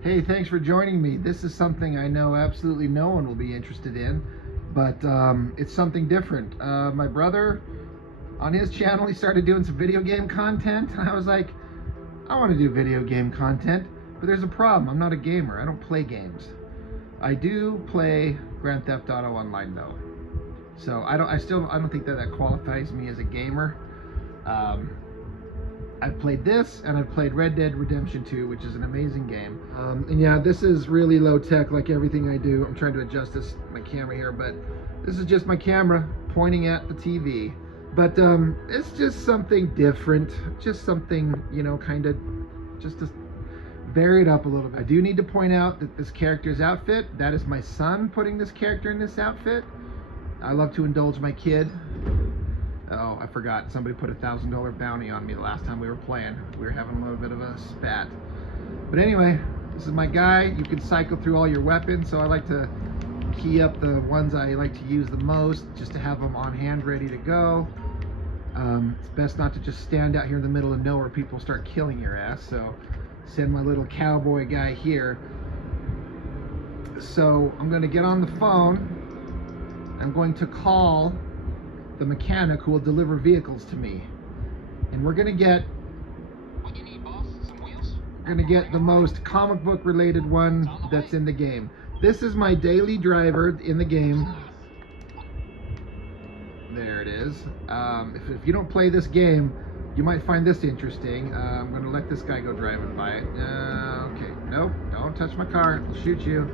Hey, thanks for joining me. This is something I know absolutely no one will be interested in, but it's something different. My brother, on his channel, he started doing some video game content, and I was like, I want to do video game content, but there's a problem. I'm not a gamer. I don't play games. I do play Grand Theft Auto Online though, so I don't think that qualifies me as a gamer. I've played this, and I've played Red Dead Redemption 2, which is an amazing game. And yeah, this is really low tech, like everything I do. I'm trying to adjust my camera here, but this is just my camera pointing at the TV. But it's just something different, just something, you know, kind of just to vary it up a little bit. I do need to point out that this character's outfit, that is my son putting this character in this outfit. I love to indulge my kid. Oh, I forgot. Somebody put a $1,000 bounty on me the last time we were playing. We were having a little bit of a spat. But anyway, this is my guy. You can cycle through all your weapons, so I like to key up the ones I like to use the most, just to have them on hand ready to go. It's best not to just stand out here in the middle of nowhere. People start killing your ass, so send my little cowboy guy here. So I'm going to get on the phone. I'm going to call the mechanic who will deliver vehicles to me, and we're gonna get the most comic book related one that's in the game. This is my daily driver in the game. There it is. If you don't play this game, you might find this interesting. I'm gonna let this guy go driving by it. Okay, nope, don't touch my car, I'll shoot you.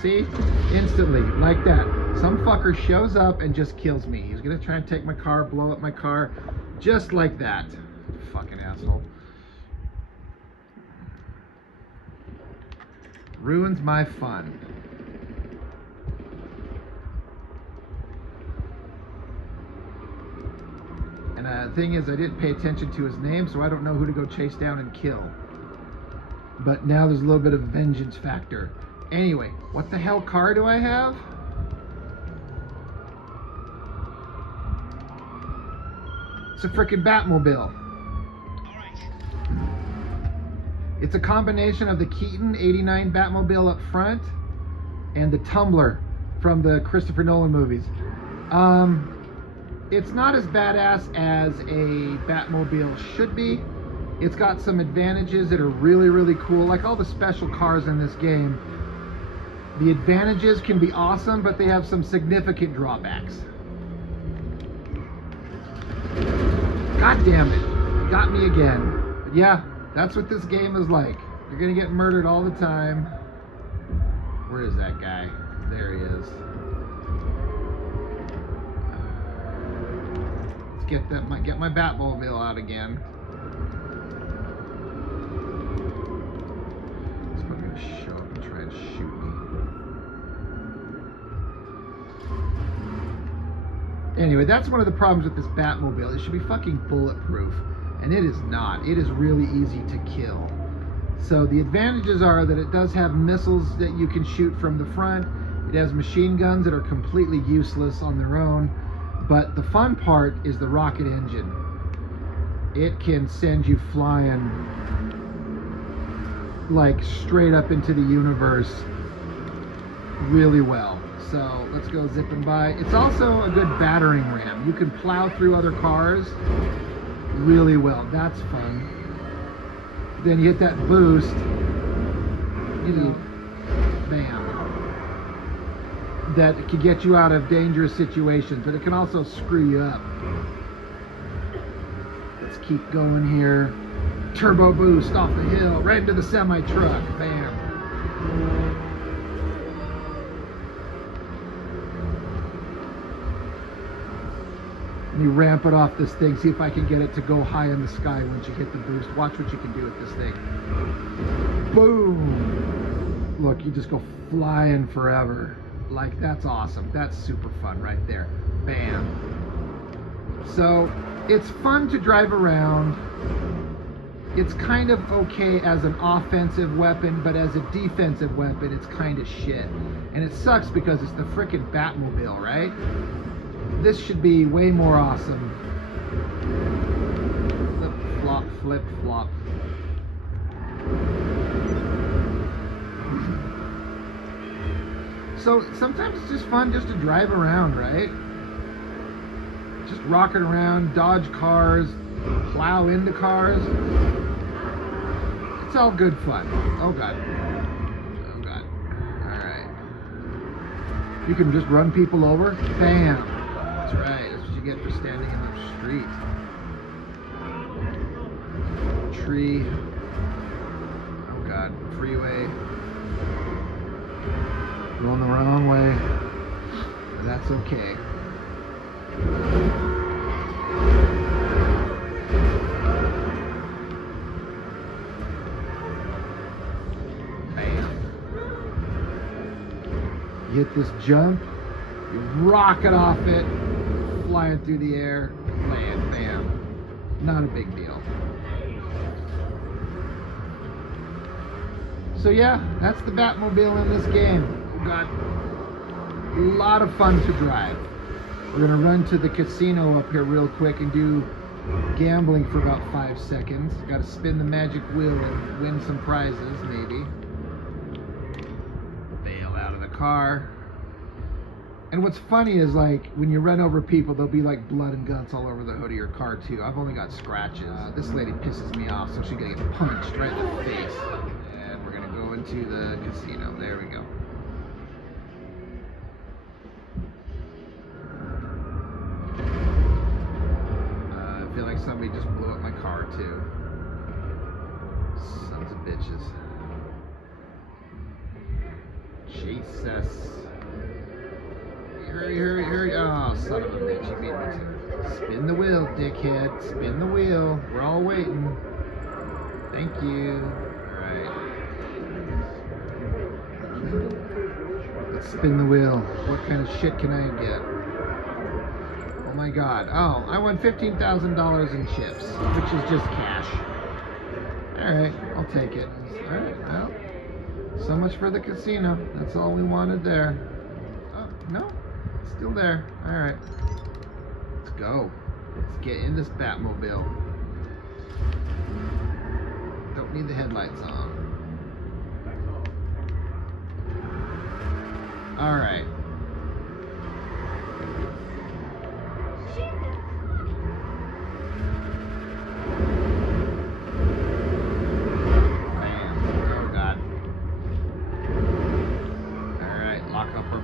See? Instantly, like that. Some fucker shows up and just kills me. He's gonna try and take my car, blow up my car, just like that. Fucking asshole. Ruins my fun. And the thing is, I didn't pay attention to his name, so I don't know who to go chase down and kill. But now there's a little bit of vengeance factor. Anyway, what the hell car do I have? It's a frickin' Batmobile. It's a combination of the Keaton '89 Batmobile up front and the Tumbler from the Christopher Nolan movies. It's not as badass as a Batmobile should be. It's got some advantages that are really, really cool, like all the special cars in this game. The advantages can be awesome, but they have some significant drawbacks. God damn it. Got me again. But yeah, that's what this game is like. You're gonna get murdered all the time. Where is that guy? There he is. Let's get my Batmobile out again. He's probably gonna show up and try and shoot me. Anyway, that's one of the problems with this Batmobile. It should be fucking bulletproof, and it is not. It is really easy to kill. So the advantages are that it does have missiles that you can shoot from the front. It has machine guns that are completely useless on their own. But the fun part is the rocket engine. It can send you flying like straight up into the universe really well. So let's go zipping by. It's also a good battering ram. You can plow through other cars really well. That's fun. Then you hit that boost, you know, bam. That can get you out of dangerous situations, but it can also screw you up. Let's keep going here. Turbo boost off the hill, right into the semi-truck, bam. Let me ramp it off this thing, see if I can get it to go high in the sky once you hit the boost. Watch what you can do with this thing. Boom! Look, you just go flying forever. Like, that's awesome. That's super fun right there. Bam. So, it's fun to drive around. It's kind of okay as an offensive weapon, but as a defensive weapon, it's kind of shit. And it sucks because it's the frickin' Batmobile, right? This should be way more awesome. The flop flip-flop. So sometimes it's just fun just to drive around, right? Just rocking around, dodge cars, plow into cars. It's all good fun. Oh God. Oh God. Alright. You can just run people over. Bam. That's right. That's what you get for standing in the street. Tree. Oh God. Freeway. Going the wrong way. But that's okay. Bam. You hit this jump, you rocket off it, flying through the air, land, bam. Not a big deal. So yeah, that's the Batmobile in this game. Got a lot of fun to drive. We're gonna run to the casino up here real quick and do gambling for about 5 seconds. Gotta spin the magic wheel and win some prizes, maybe. Bail out of the car. And what's funny is, like, when you run over people, there'll be like blood and guts all over the hood of your car too. I've only got scratches. This lady pisses me off, so she's gonna get punched right in the face. And we're gonna go into the casino. There we go. I feel like somebody just blew up my car too. Sons of bitches. Jesus. Hurry, hurry, hurry. Oh, son of a bitch. You beat me too. Spin the wheel, dickhead. Spin the wheel. We're all waiting. Thank you. Alright. Let's spin the wheel. What kind of shit can I get? Oh my God. Oh, I won $15,000 in chips, which is just cash. Alright, I'll take it. Alright, well, so much for the casino. That's all we wanted there. Oh, no, it's still there. Alright, let's go. Let's get in this Batmobile. Don't need the headlights on. Alright.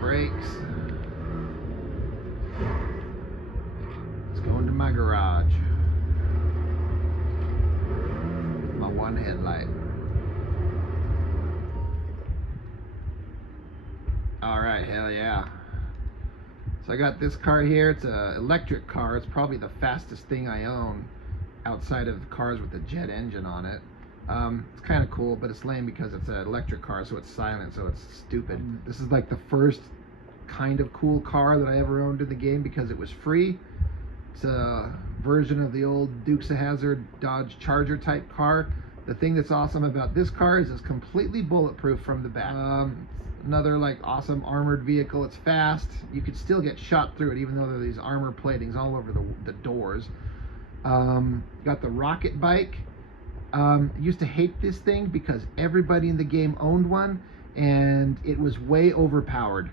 Brakes. Let's go into my garage. My one headlight. Alright, hell yeah. So I got this car here. It's an electric car. It's probably the fastest thing I own outside of cars with a jet engine on it. It's kind of cool, but it's lame because it's an electric car, so it's silent, so it's stupid. This is like the first kind of cool car that I ever owned in the game because it was free. It's a version of the old Dukes of Hazzard Dodge Charger type car. The thing that's awesome about this car is it's completely bulletproof from the back. Another like awesome armored vehicle. It's fast. You could still get shot through it even though there are these armor platings all over the doors. Got the rocket bike. I used to hate this thing because everybody in the game owned one and it was way overpowered.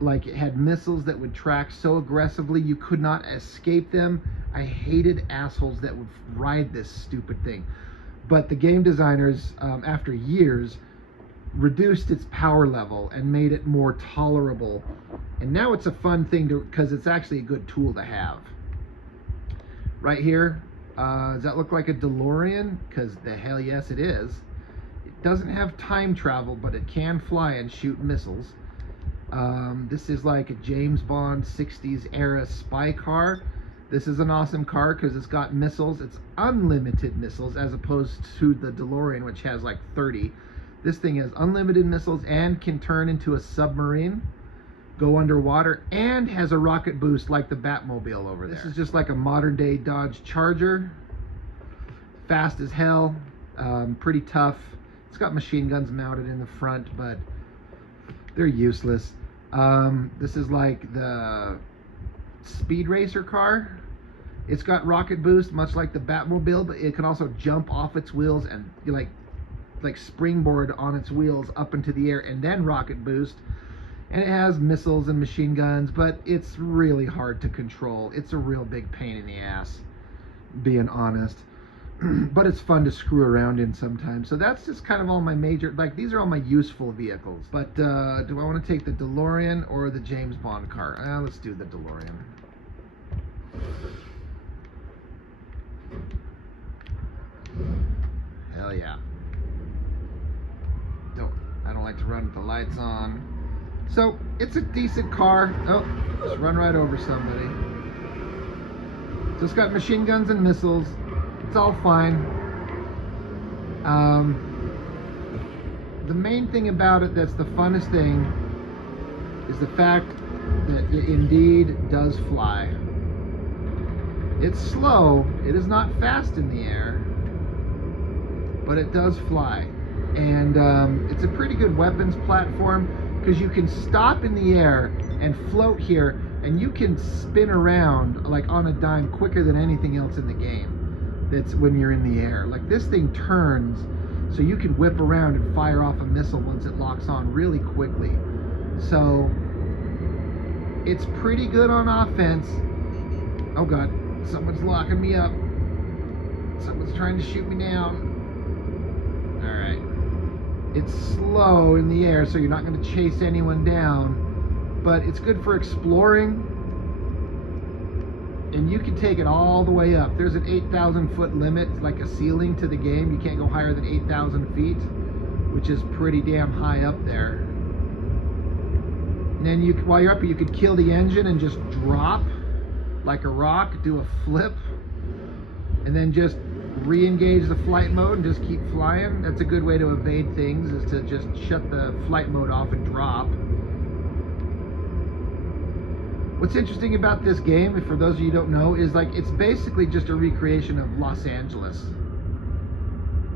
Like, it had missiles that would track so aggressively you could not escape them. I hated assholes that would ride this stupid thing. But the game designers, after years, reduced its power level and made it more tolerable. And now it's a fun thing because it's actually a good tool to have. Right here, does that look like a DeLorean? Because the hell yes it is. It doesn't have time travel, but it can fly and shoot missiles. This is like a James Bond 60s era spy car. This is an awesome car because it's got missiles. It's unlimited missiles as opposed to the DeLorean, which has like 30. This thing has unlimited missiles and can turn into a submarine, go underwater, and has a rocket boost like the Batmobile over there. This is just like a modern day Dodge Charger. Fast as hell, pretty tough. It's got machine guns mounted in the front, but they're useless. This is like the Speed Racer car. It's got rocket boost, much like the Batmobile, but it can also jump off its wheels and like springboard on its wheels up into the air and then rocket boost. And it has missiles and machine guns, but it's really hard to control. It's a real big pain in the ass, being honest. But it's fun to screw around in sometimes. So that's just kind of all my major, like these are all my useful vehicles. But do I want to take the DeLorean or the James Bond car? Let's do the DeLorean. Hell yeah. I don't like to run with the lights on. So it's a decent car. Oh, just run right over somebody. So it's got machine guns and missiles. It's all fine. The main thing about it that's the funnest thing is the fact that it indeed does fly. It's slow. It is not fast in the air, but it does fly. And it's a pretty good weapons platform because you can stop in the air and float here, and you can spin around like on a dime quicker than anything else in the game. That's when you're in the air. Like this thing turns so you can whip around and fire off a missile once it locks on really quickly. So it's pretty good on offense. Oh god, someone's locking me up. Someone's trying to shoot me down. Alright. It's slow in the air, so you're not going to chase anyone down, but it's good for exploring. And you can take it all the way up. There's an 8,000 foot limit, like a ceiling to the game. You can't go higher than 8,000 feet, which is pretty damn high up there. And then while you're up, you could kill the engine and just drop like a rock, do a flip, and then just re-engage the flight mode and just keep flying. That's a good way to evade things, is to just shut the flight mode off and drop. What's interesting about this game, for those of you who don't know, is like it's basically just a recreation of Los Angeles.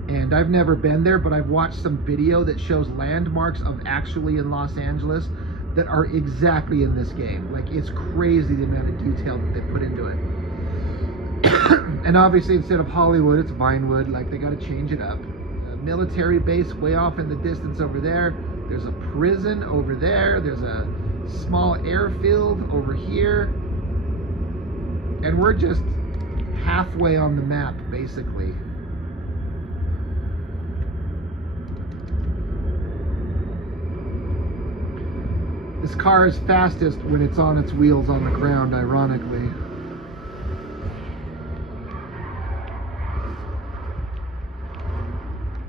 And I've never been there, but I've watched some video that shows landmarks of actually in Los Angeles that are exactly in this game. Like, it's crazy the amount of detail that they put into it. And obviously, instead of Hollywood, it's Vinewood. Like, they got to change it up. A military base way off in the distance over there. There's a prison over there. There's a small airfield over here. And we're just halfway on the map, basically. This car is fastest when it's on its wheels on the ground, ironically.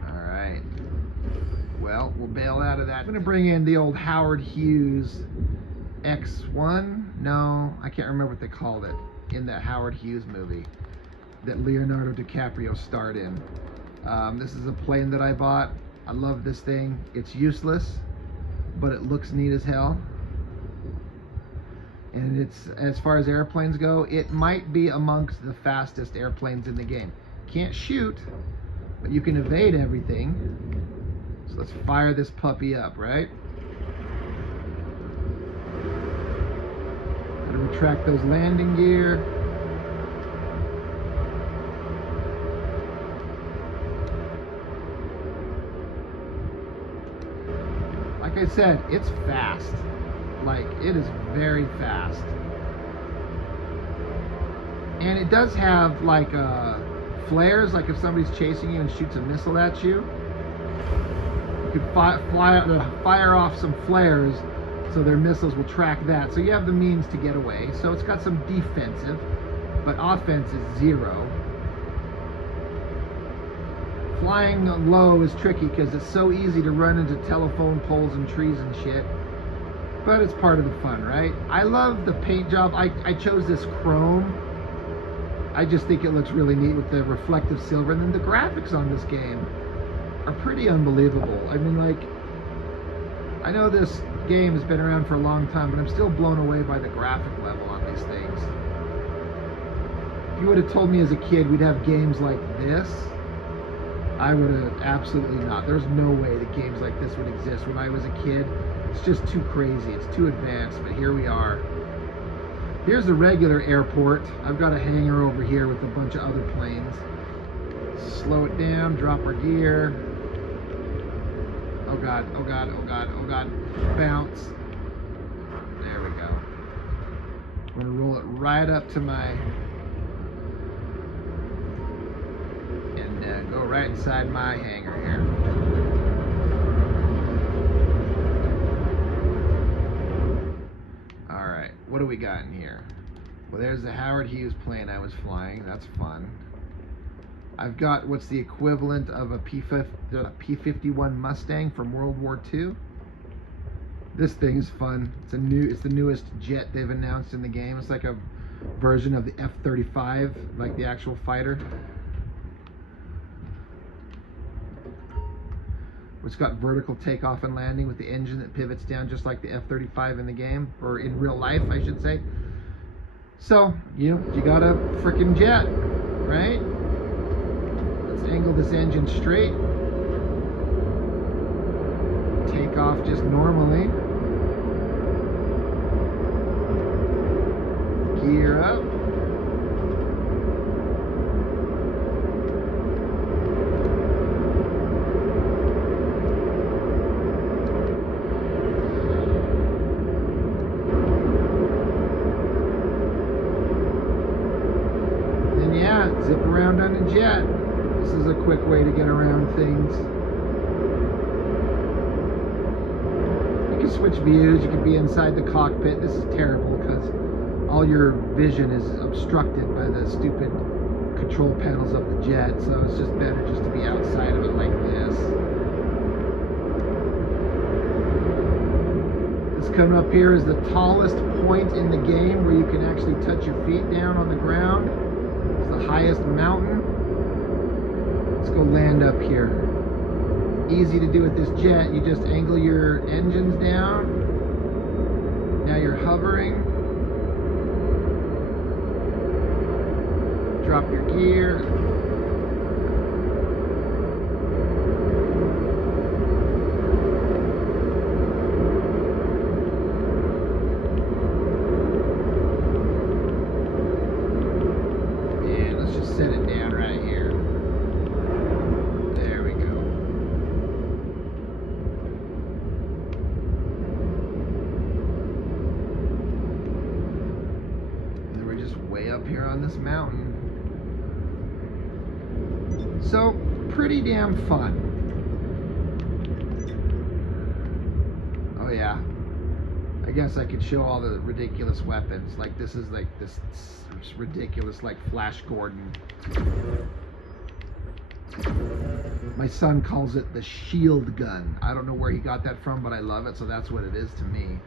Alright. Well, we'll bail out of that. I'm going to bring in the old Howard Hughes X1. No, I can't remember what they called it in that Howard Hughes movie that Leonardo DiCaprio starred in. This is a plane that I bought. I love this thing. It's useless, but it looks neat as hell. And it's, as far as airplanes go, it might be amongst the fastest airplanes in the game. Can't shoot, but you can evade everything. So let's fire this puppy up, right? Gotta retract those landing gear. Like I said, it's fast. Like, it is very fast. And it does have like flares, like if somebody's chasing you and shoots a missile at you, you could fire off some flares so their missiles will track that. So you have the means to get away. So it's got some defensive, but offense is zero. Flying low is tricky because it's so easy to run into telephone poles and trees and shit. But it's part of the fun, right? I love the paint job. I chose this chrome. I just think it looks really neat with the reflective silver. And then the graphics on this game are pretty unbelievable. I mean, like, I know this game has been around for a long time, but I'm still blown away by the graphic level on these things. If you would have told me as a kid we'd have games like this, I would have absolutely not. There's no way that games like this would exist when I was a kid. It's just too crazy. It's too advanced, but here we are. Here's a regular airport. I've got a hangar over here with a bunch of other planes. Slow it down, drop our gear. Oh God, oh God, oh God, oh God. Bounce. There we go. I'm gonna roll it right up to my, and go right inside my hangar here. All right, what do we got in here? Well, there's the Howard Hughes plane I was flying. That's fun. I've got what's the equivalent of a P-51 Mustang from World War II. This thing is fun. It's the newest jet they've announced in the game. It's like a version of the F-35, like the actual fighter. It's got vertical takeoff and landing with the engine that pivots down just like the F-35 in the game, or in real life, I should say. So, you got a freaking jet, right? Let's angle this engine straight. Take off just normally. Gear up. And yeah, zip around on a jet. This is a quick way to get around things. You can switch views. You can be inside the cockpit. This is terrible because all your vision is obstructed by the stupid control panels of the jet, so it's just better just to be outside of it like this. This coming up here is the tallest point in the game where you can actually touch your feet down on the ground. It's the highest mountain. Let's go land up here. Easy to do with this jet. You just angle your engines down. Now you're hovering. Drop your gear. And let's just set it down right here. There we go. And then we're just way up here on this mountain. So, pretty damn fun. Oh yeah. I guess I could show all the ridiculous weapons. Like this is like this ridiculous like Flash Gordon. My son calls it the shield gun. I don't know where he got that from, but I love it, so that's what it is to me.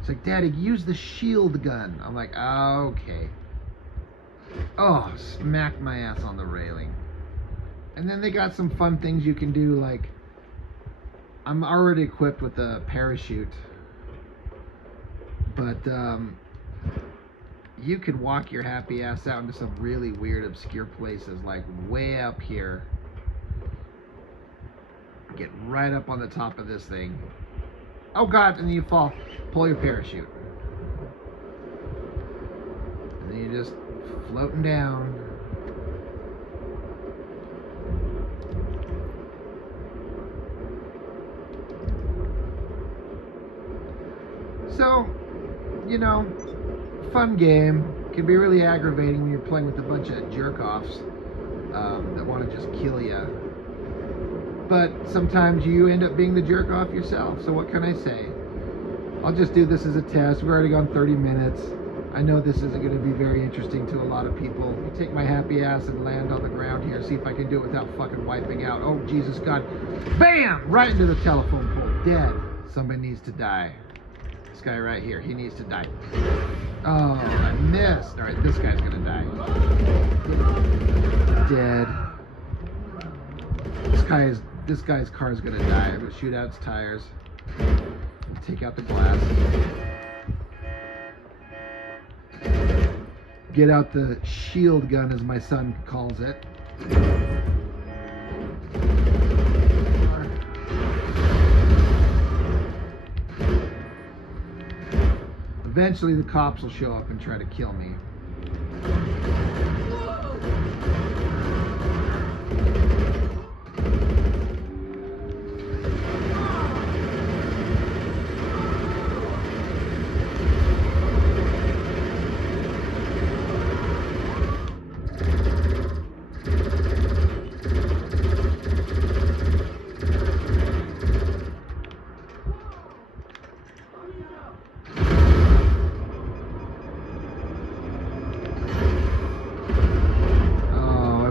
It's like, Daddy, use the shield gun. I'm like, okay. Oh, smack my ass on the railing. And then they got some fun things you can do, like I'm already equipped with a parachute, but you could walk your happy ass out into some really weird, obscure places, like way up here. Get right up on the top of this thing. Oh God, and then you fall. Pull your parachute. And then you're just floating down. So, fun game. Can be really aggravating when you're playing with a bunch of jerk-offs that want to just kill you. But sometimes you end up being the jerk-off yourself, so what can I say? I'll just do this as a test. We've already gone 30 minutes. I know this isn't going to be very interesting to a lot of people. I'll take my happy ass and land on the ground here, see if I can do it without fucking wiping out. Oh, Jesus God. Bam! Right into the telephone pole. Dead. Somebody needs to die. This guy right here, he needs to die. Oh, I missed. All right, this guy's gonna die. Dead. This guy's car is gonna die. I'm gonna shoot out its tires. Take out the glass. Get out the shield gun, as my son calls it. Eventually the cops will show up and try to kill me.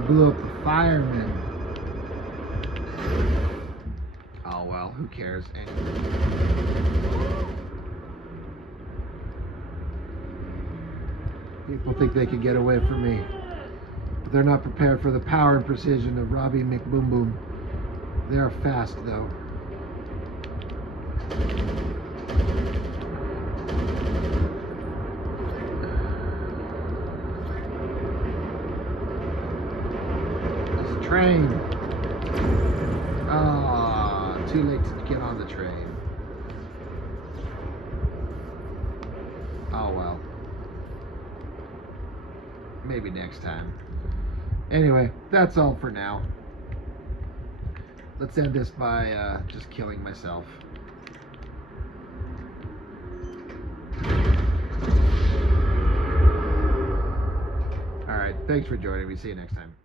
Blew up the fireman. Oh well, who cares anyway. People think they can get away from me, but they're not prepared for the power and precision of Robbie McBoom. They are fast though. Train. Ah, too late to get on the train. Oh well. Maybe next time. Anyway, that's all for now. Let's end this by just killing myself. Alright, thanks for joining me. See you next time.